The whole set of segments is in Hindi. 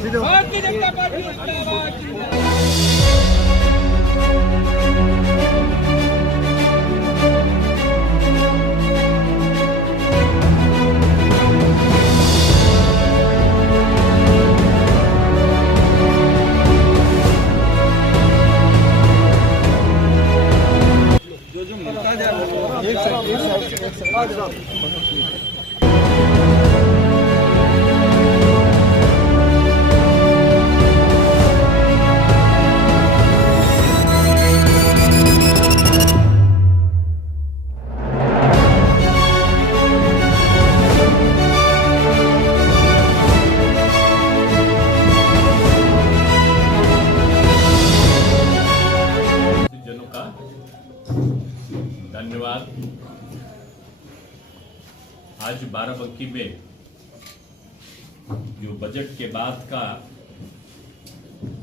भारतीय जनता पार्टी जिंदाबाद। जो मिलता जाए एक साथ धन्यवाद। आज बाराबंकी में जो बजट के बाद का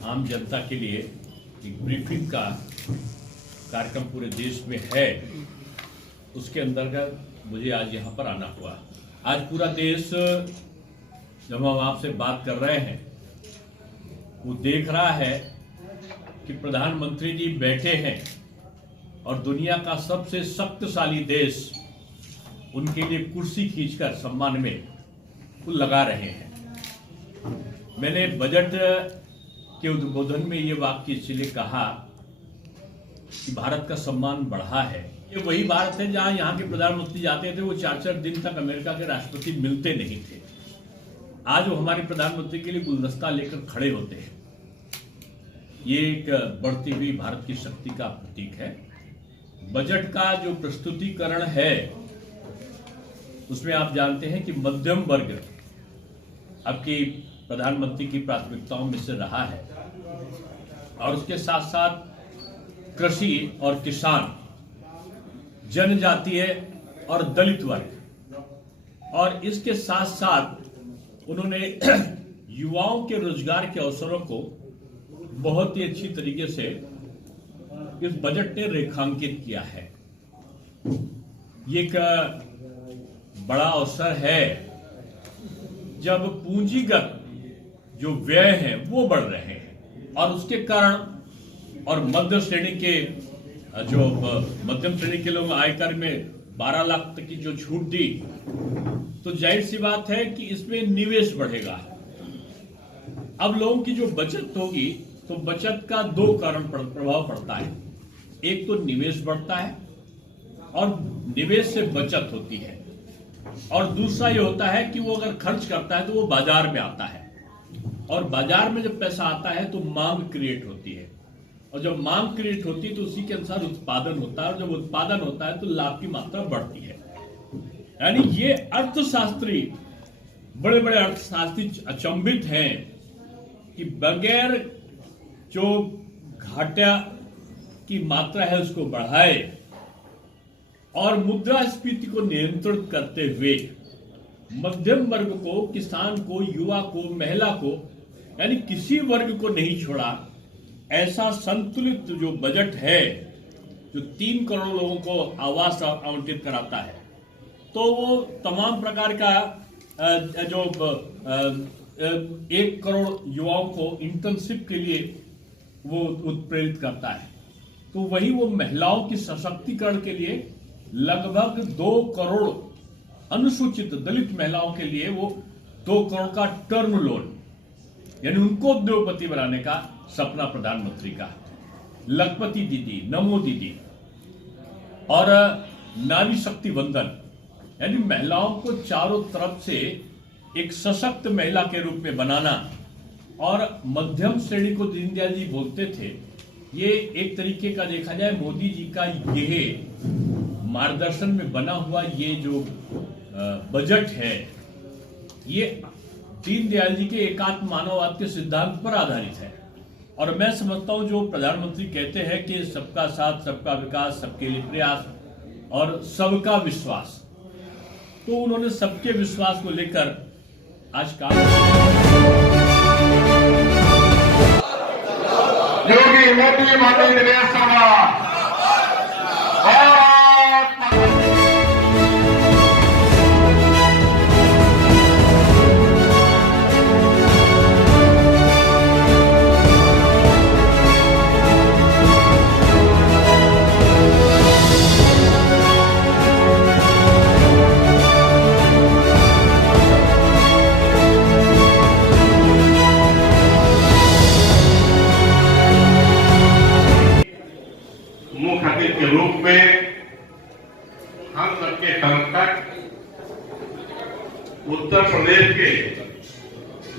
आम जनता के लिए एक ब्रीफिंग का कार्यक्रम पूरे देश में है, उसके अंतर्गत मुझे आज यहाँ पर आना हुआ। आज पूरा देश जब हम आपसे बात कर रहे हैं वो देख रहा है कि प्रधानमंत्री जी बैठे हैं और दुनिया का सबसे शक्तिशाली देश उनके लिए कुर्सी खींचकर सम्मान में वो लगा रहे हैं। मैंने बजट के उद्बोधन में ये वाक्य इसलिए कहा कि भारत का सम्मान बढ़ा है। ये वही भारत है जहां यहाँ के प्रधानमंत्री जाते थे वो 4-4 दिन तक अमेरिका के राष्ट्रपति मिलते नहीं थे। आज वो हमारे प्रधानमंत्री के लिए गुलदस्ता लेकर खड़े होते हैं। ये एक बढ़ती हुई भारत की शक्ति का प्रतीक है। बजट का जो प्रस्तुतिकरण है उसमें आप जानते हैं कि मध्यम वर्ग आपकी प्रधानमंत्री की प्राथमिकताओं में से रहा है और उसके साथ साथ कृषि और किसान, जनजातीय और दलित वर्ग, और इसके साथ साथ उन्होंने युवाओं के रोजगार के अवसरों को बहुत ही अच्छी तरीके से इस बजट ने रेखांकित किया है। ये एक बड़ा अवसर है जब पूंजीगत जो व्यय है वो बढ़ रहे हैं और उसके कारण और मध्यम श्रेणी के जो मध्यम श्रेणी के लोग आयकर में 12 लाख तक की जो छूट दी, तो जाहिर सी बात है कि इसमें निवेश बढ़ेगा। अब लोगों की जो बचत होगी तो बचत का 2 कारण प्रभाव पड़ता है। एक तो निवेश बढ़ता है और निवेश से बचत होती है, और दूसरा ये होता है कि वो अगर खर्च करता है तो वो बाजार में आता है, और बाजार में जब पैसा आता है तो मांग क्रिएट होती है, और जब मांग क्रिएट होती है तो उसी के अनुसार उत्पादन होता है, और जब उत्पादन होता है तो लाभ की मात्रा बढ़ती है। यानी ये अर्थशास्त्री, बड़े बड़े अर्थशास्त्री अचंभित हैं कि बगैर जो घाटा की मात्रा है उसको बढ़ाए और मुद्रास्फीति को नियंत्रित करते हुए मध्यम वर्ग को, किसान को, युवा को, महिला को, यानी किसी वर्ग को नहीं छोड़ा, ऐसा संतुलित जो बजट है जो 3 करोड़ लोगों को आवास आवंटित कराता है, तो वो तमाम प्रकार का जो 1 करोड़ युवाओं को इंटर्नशिप के लिए वो उत्प्रेरित करता है, तो वही वो महिलाओं की सशक्तिकरण के लिए लगभग 2 करोड़ अनुसूचित दलित महिलाओं के लिए वो 2 करोड़ का टर्म लोन, यानी उनको उद्योगपति बनाने का सपना प्रधानमंत्री का। लखपति दीदी, नमो दीदी और नारी शक्ति वंदन, यानी महिलाओं को चारों तरफ से एक सशक्त महिला के रूप में बनाना, और मध्यम श्रेणी को दीनदयाल जी बोलते थे। ये एक तरीके का देखा जाए मोदी जी का ये मार्गदर्शन में बना हुआ ये जो बजट है, ये दीनदयाल जी के एकात्म मानववाद के सिद्धांत पर आधारित है। और मैं समझता हूं जो प्रधानमंत्री कहते हैं कि सबका साथ, सबका विकास, सबके लिए प्रयास और सबका विश्वास, तो उन्होंने सबके विश्वास को लेकर आज काम योगी मोदी माननीय निवेश उत्तर प्रदेश के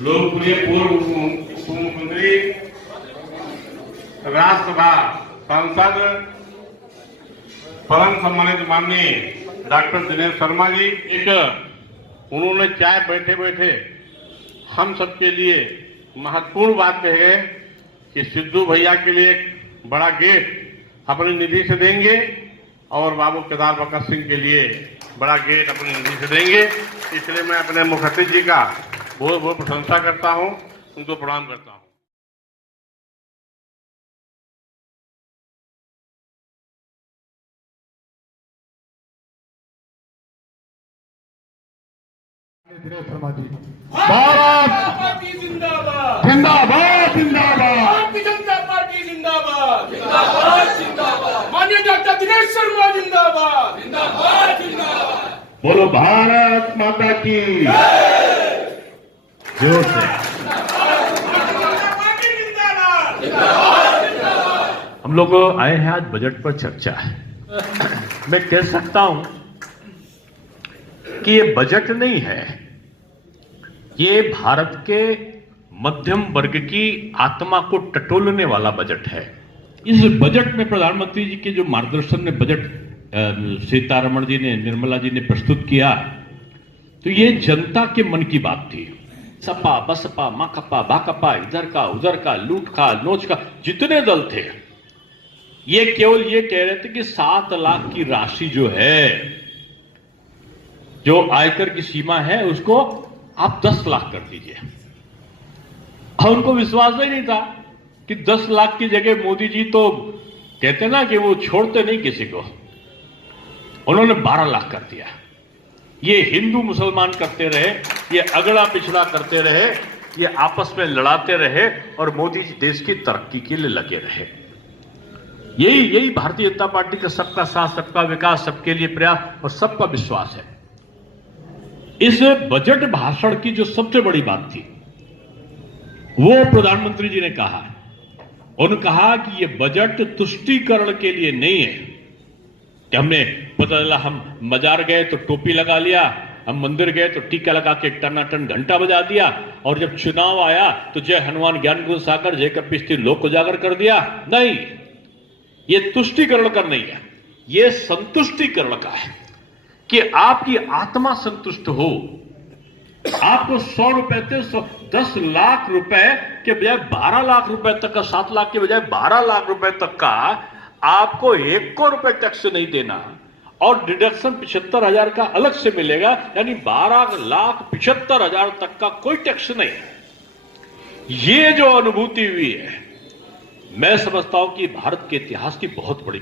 लोकप्रिय पूर्व उप मुख्यमंत्री, राज्यसभा सांसद, परम सम्मानित माननीय डॉक्टर दिनेश शर्मा जी, उन्होंने चाय बैठे बैठे हम सबके लिए महत्वपूर्ण बात कहे गए कि सिद्धू भैया के लिए एक बड़ा गेट अपनी निधि से देंगे और बाबू केदार बकर सिंह के लिए बड़ा गेट अपनी निधि से देंगे। इसलिए मैं अपने मुखर्जी जी का बहुत बहुत प्रशंसा करता हूं, उनको प्रणाम करता हूं। दिनेश शर्मा जी, भारत पार्टी जिंदाबाद, जिंदाबाद जिंदाबाद, भारतीय जनता पार्टी जिंदाबाद, जिंदाबाद जिंदाबाद, माननीय डॉक्टर दिनेश शर्मा जिंदाबाद, जिंदाबाद जिंदाबाद, बोलो भारत माता की जोर से। पार्टी जिंदाबाद, हम लोग आए हैं आज बजट पर चर्चा है। मैं कह सकता हूं कि ये बजट नहीं है, ये भारत के मध्यम वर्ग की आत्मा को टटोलने वाला बजट है। इस बजट में प्रधानमंत्री जी के जो मार्गदर्शन में बजट सीतारमण जी ने, निर्मला जी ने प्रस्तुत किया, तो ये जनता के मन की बात थी। सपा बसपा माकपा भाकपा, इधर का उधर का, लूट का नोच का, जितने दल थे, ये केवल ये कह रहे थे कि 7 लाख की राशि जो है, जो आयकर की सीमा है, उसको आप 10 लाख कर दीजिए। और उनको विश्वास ही नहीं था कि 10 लाख की जगह मोदी जी तो कहते ना कि वो छोड़ते नहीं किसी को, उन्होंने 12 लाख कर दिया। ये हिंदू मुसलमान करते रहे, ये अगड़ा पिछड़ा करते रहे, ये आपस में लड़ाते रहे और मोदी जी देश की तरक्की के लिए लगे रहे। यही भारतीय जनता पार्टी का सबका साथ, सबका विकास, सबके लिए प्रयास और सबका विश्वास है। इस बजट भाषण की जो सबसे बड़ी बात थी, वो प्रधानमंत्री जी ने कहा, उन्होंने कहा कि यह बजट तुष्टीकरण के लिए नहीं है कि हमने पता चला हम मजार गए तो टोपी लगा लिया, हम मंदिर गए तो टीका लगा के टनाटन घंटा बजा दिया, और जब चुनाव आया तो जय हनुमान ज्ञान गुण सागर जय कपीस लोक उजागर कर दिया। नहीं, ये तुष्टीकरण का नहीं है, ये संतुष्टिकरण का है कि आपकी आत्मा संतुष्ट हो। आपको 100 रुपए थे, 10 लाख रुपए के बजाय 12 लाख रुपए तक का, 7 लाख के बजाय 12 लाख रुपए तक का आपको 1 रुपए टैक्स नहीं देना, और डिडक्शन 75,000 का अलग से मिलेगा, यानी 12,75,000 तक का कोई टैक्स नहीं। ये जो अनुभूति हुई है, मैं समझता हूं कि भारत के इतिहास की बहुत बड़ी